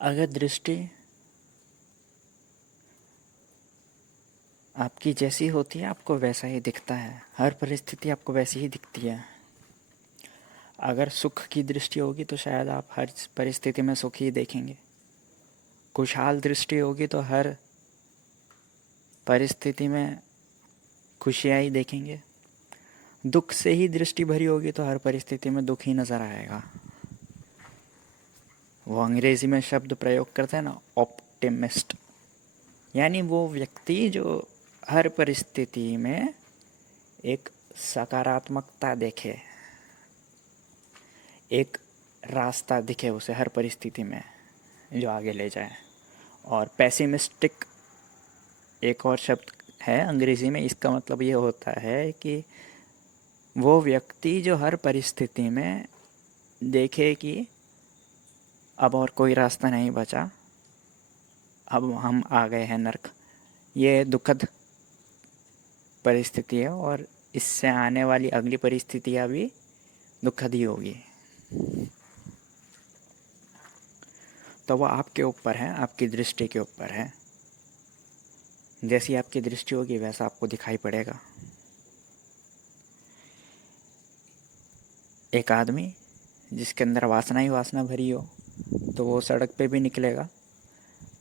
अगर दृष्टि आपकी जैसी होती है आपको वैसा ही दिखता है। हर परिस्थिति आपको वैसी ही दिखती है। अगर सुख की दृष्टि होगी तो शायद आप हर परिस्थिति में सुख ही देखेंगे। खुशहाल दृष्टि होगी तो हर परिस्थिति में खुशियाँ ही देखेंगे। दुख से ही दृष्टि भरी होगी तो हर परिस्थिति में दुख ही नज़र आएगा। वो अंग्रेज़ी में शब्द प्रयोग करते हैं ना, ऑप्टिमिस्ट, यानी वो व्यक्ति जो हर परिस्थिति में एक सकारात्मकता देखे, एक रास्ता दिखे उसे हर परिस्थिति में जो आगे ले जाए। और पैसिमिस्टिक एक और शब्द है अंग्रेज़ी में, इसका मतलब ये होता है कि वो व्यक्ति जो हर परिस्थिति में देखे कि अब और कोई रास्ता नहीं बचा, अब हम आ गए हैं नर्क। ये दुखद परिस्थिति है और इससे आने वाली अगली परिस्थितियाँ भी दुखद ही होगी। तो वो आपके ऊपर है, आपकी दृष्टि के ऊपर है। जैसी आपकी दृष्टि होगी वैसा आपको दिखाई पड़ेगा। एक आदमी जिसके अंदर वासना ही वासना भरी हो तो वो सड़क पे भी निकलेगा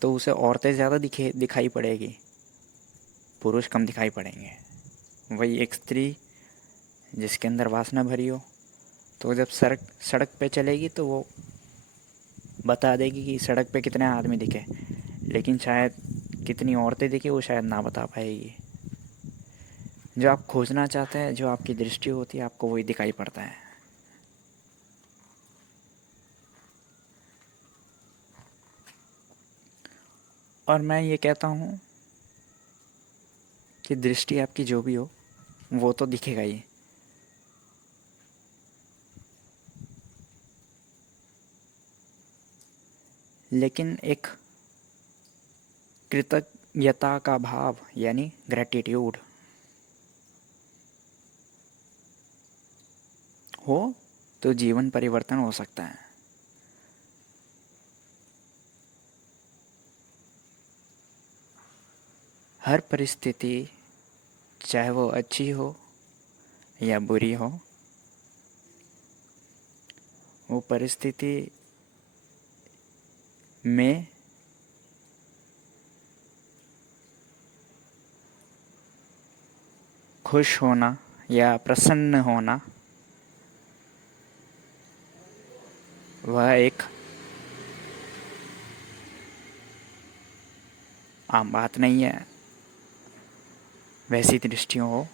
तो उसे औरतें ज़्यादा दिखाई पड़ेगी, पुरुष कम दिखाई पड़ेंगे। वही एक स्त्री जिसके अंदर वासना भरी हो तो जब सड़क पे चलेगी तो वो बता देगी कि सड़क पे कितने आदमी दिखे, लेकिन शायद कितनी औरतें दिखे वो शायद ना बता पाएगी। जो आप खोजना चाहते हैं, जो आपकी दृष्टि होती है, आपको वही दिखाई पड़ता है। और मैं ये कहता हूँ कि दृष्टि आपकी जो भी हो वो तो दिखेगा ही। लेकिन एक कृतज्ञता का भाव यानी ग्रैटिट्यूड हो तो जीवन परिवर्तन हो सकता है। हर परिस्थिति चाहे वो अच्छी हो या बुरी हो, वो परिस्थिति में खुश होना या प्रसन्न होना वह एक आम बात नहीं है। वैसी दृष्टियों हो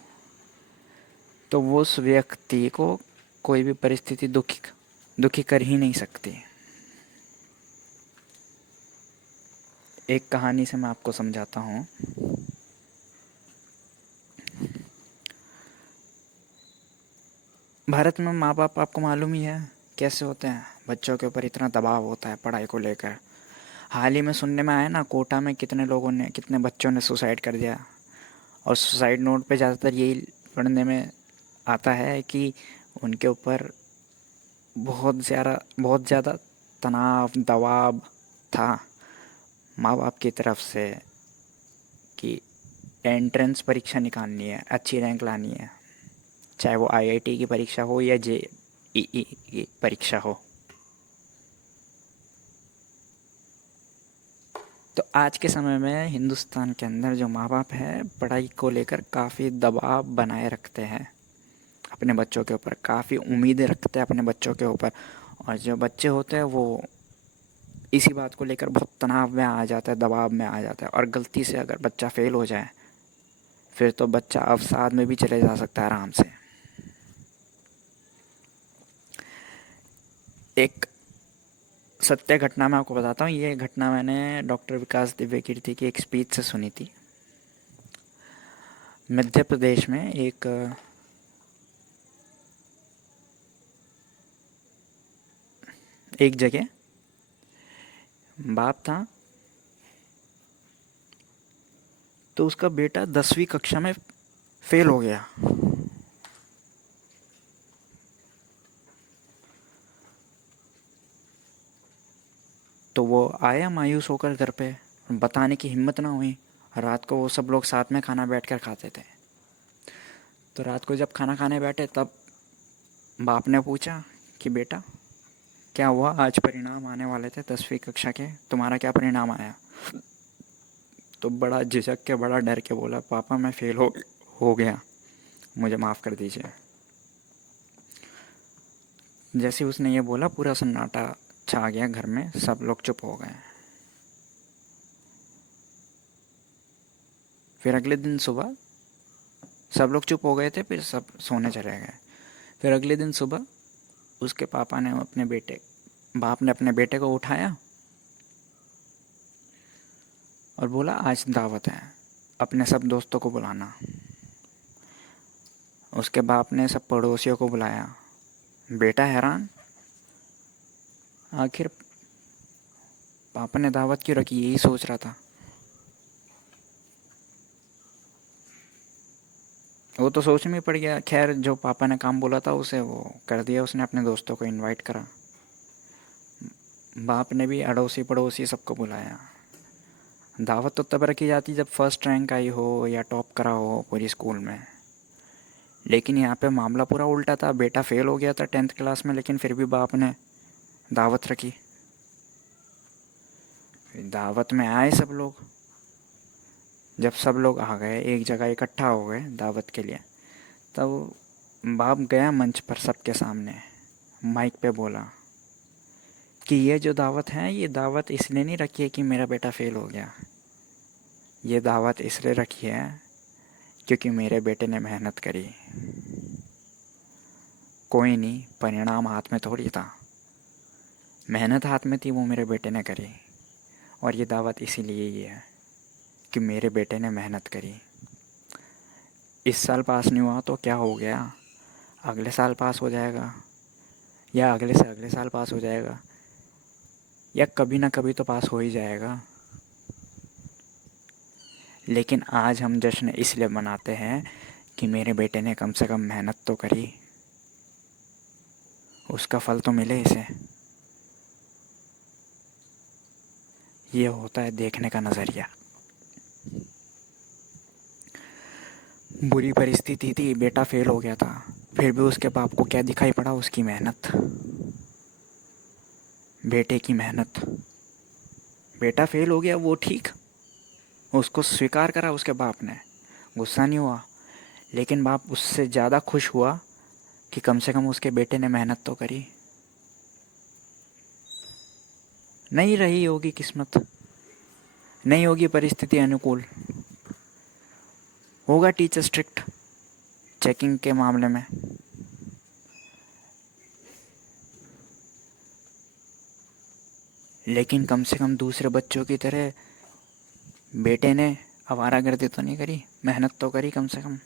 तो वो उस व्यक्ति को कोई भी परिस्थिति दुखी कर ही नहीं सकती। एक कहानी से मैं आपको समझाता हूँ। भारत में माँ बाप आपको मालूम ही है कैसे होते हैं। बच्चों के ऊपर इतना दबाव होता है पढ़ाई को लेकर। हाल ही में सुनने में आया ना, कोटा में कितने बच्चों ने सुसाइड कर दिया। और सुसाइड नोट पे ज़्यादातर यही पढ़ने में आता है कि उनके ऊपर बहुत ज़्यादा तनाव दबाव था माँ बाप की तरफ से कि एंट्रेंस परीक्षा निकालनी है, अच्छी रैंक लानी है, चाहे वो आईआईटी की परीक्षा हो या जेईई की परीक्षा हो। तो आज के समय में हिंदुस्तान के अंदर जो माँ बाप हैं पढ़ाई को लेकर काफ़ी दबाव बनाए रखते हैं अपने बच्चों के ऊपर, काफ़ी उम्मीदें रखते हैं अपने बच्चों के ऊपर। और जो बच्चे होते हैं वो इसी बात को लेकर बहुत तनाव में आ जाता है, दबाव में आ जाता है। और गलती से अगर बच्चा फेल हो जाए फिर तो बच्चा अवसाद में भी चले जा सकता है आराम से। एक सत्य घटना मैं आपको बताता हूँ। ये घटना मैंने डॉक्टर विकास दिव्य कीर्ति की एक स्पीच से सुनी थी। मध्य प्रदेश में एक जगह बाप था तो उसका बेटा 10वीं कक्षा में फेल हो गया। तो वो आया मायूस होकर घर पे, बताने की हिम्मत ना हुई। रात को वो सब लोग साथ में खाना बैठ कर खाते थे। तो रात को जब खाना खाने बैठे तब बाप ने पूछा कि बेटा क्या हुआ, आज परिणाम आने वाले थे 10वीं कक्षा के, तुम्हारा क्या परिणाम आया? तो बड़ा झिझक के, बड़ा डर के बोला, पापा मैं फेल हो गया, मुझे माफ़ कर दीजिए। जैसे उसने ये बोला पूरा सन्नाटा छा गया घर में, सब लोग चुप हो गए। फिर अगले दिन सुबह सब लोग चुप हो गए थे, फिर सब सोने चले गए। फिर अगले दिन सुबह उसके पापा ने अपने बेटे बाप ने अपने बेटे को उठाया और बोला आज दावत है, अपने सब दोस्तों को बुलाना। उसके बाप ने सब पड़ोसियों को बुलाया। बेटा हैरान, आखिर पापा ने दावत क्यों रखी, यही सोच रहा था। वो तो सोच में पड़ गया। खैर जो पापा ने काम बोला था उसे वो कर दिया, उसने अपने दोस्तों को इनवाइट करा। बाप ने भी अड़ोसी पड़ोसी सबको बुलाया। दावत तो तब रखी जाती जब फर्स्ट रैंक आई हो या टॉप करा हो पूरी स्कूल में। लेकिन यहाँ पे मामला पूरा उल्टा था। बेटा फेल हो गया था 10th क्लास में, लेकिन फिर भी बाप ने दावत रखी। दावत में आए सब लोग। जब सब लोग आ गए, एक जगह इकट्ठा हो गए दावत के लिए, तब बाप गया मंच पर सबके सामने, माइक पे बोला कि ये जो दावत है, ये दावत इसलिए नहीं रखी है कि मेरा बेटा फेल हो गया। ये दावत इसलिए रखी है क्योंकि मेरे बेटे ने मेहनत करी। कोई नहीं, परिणाम हाथ में थोड़ी था, मेहनत हाथ में थी, वो मेरे बेटे ने करी। और ये दावत इसीलिए ही है कि मेरे बेटे ने मेहनत करी। इस साल पास नहीं हुआ तो क्या हो गया, अगले साल पास हो जाएगा, या अगले से अगले साल पास हो जाएगा, या कभी ना कभी तो पास हो ही जाएगा। लेकिन आज हम जश्न इसलिए मनाते हैं कि मेरे बेटे ने कम से कम मेहनत तो करी, उसका फल तो मिले इसे। ये होता है देखने का नज़रिया। बुरी परिस्थिति थी, बेटा फेल हो गया था, फिर भी उसके बाप को क्या दिखाई पड़ा, उसकी मेहनत, बेटे की मेहनत। बेटा फेल हो गया वो ठीक, उसको स्वीकार करा उसके बाप ने, गुस्सा नहीं हुआ। लेकिन बाप उससे ज़्यादा खुश हुआ कि कम से कम उसके बेटे ने मेहनत तो करी। नहीं रही होगी किस्मत, नहीं होगी परिस्थिति अनुकूल, होगा टीचर स्ट्रिक्ट चेकिंग के मामले में। लेकिन कम से कम दूसरे बच्चों की तरह बेटे ने आवारागर्दी तो नहीं करी, मेहनत तो करी कम से कम।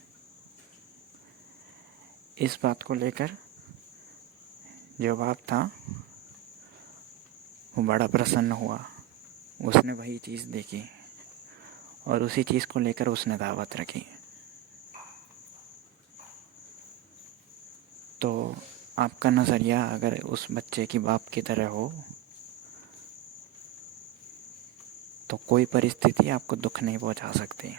इस बात को लेकर जो बाप था वो बड़ा प्रसन्न हुआ। उसने वही चीज़ देखी और उसी चीज़ को लेकर उसने दावत रखी। तो आपका नज़रिया अगर उस बच्चे की बाप की तरह हो तो कोई परिस्थिति आपको दुख नहीं पहुंचा सकती।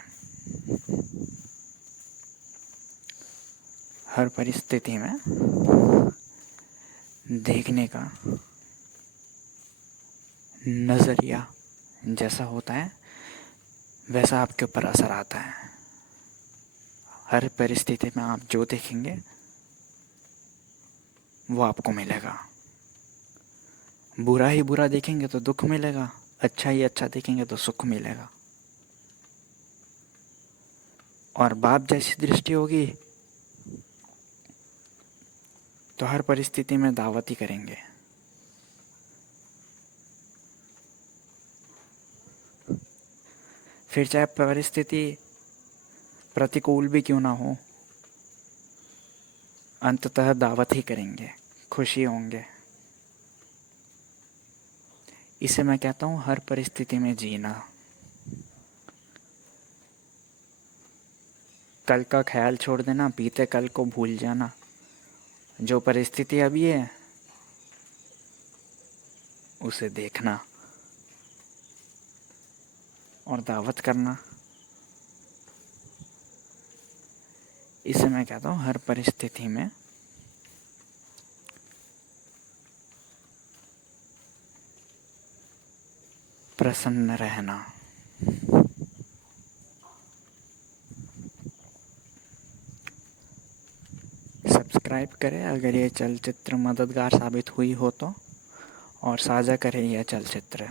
हर परिस्थिति में देखने का नज़रिया जैसा होता है वैसा आपके ऊपर असर आता है। हर परिस्थिति में आप जो देखेंगे वो आपको मिलेगा। बुरा ही बुरा देखेंगे तो दुख मिलेगा, अच्छा ही अच्छा देखेंगे तो सुख मिलेगा। और बाप जैसी दृष्टि होगी तो हर परिस्थिति में दावत ही करेंगे। फिर चाहे परिस्थिति प्रतिकूल भी क्यों ना हो, अंततः दावत ही करेंगे, खुशी होंगे। इसे मैं कहता हूँ हर परिस्थिति में जीना। कल का ख्याल छोड़ देना, बीते कल को भूल जाना। जो परिस्थिति अभी है उसे देखना, और दावत करना। इसे मैं कहता हूँ हर परिस्थिति में प्रसन्न रहना। सब्सक्राइब करें अगर ये चलचित्र मददगार साबित हुई हो तो, और साझा करें यह चलचित्र।